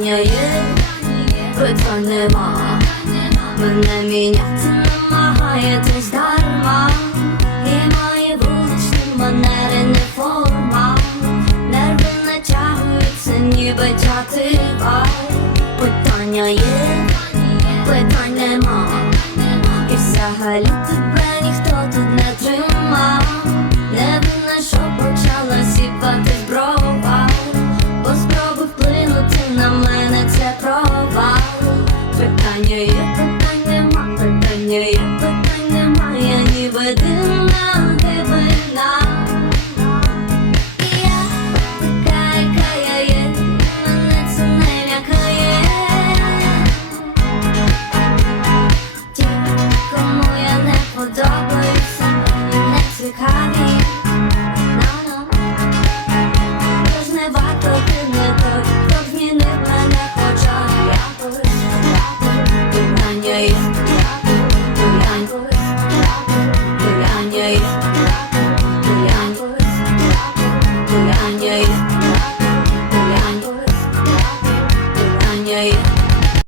Питання є, питань нема. Мене міняти намагаєтесь дарма. І мої вуличні манери не форма. Нерви натягуються, ніби тятива Питання є, питань нема. І взагалі тебе ніхто тут не тримав வாழ்வது நான்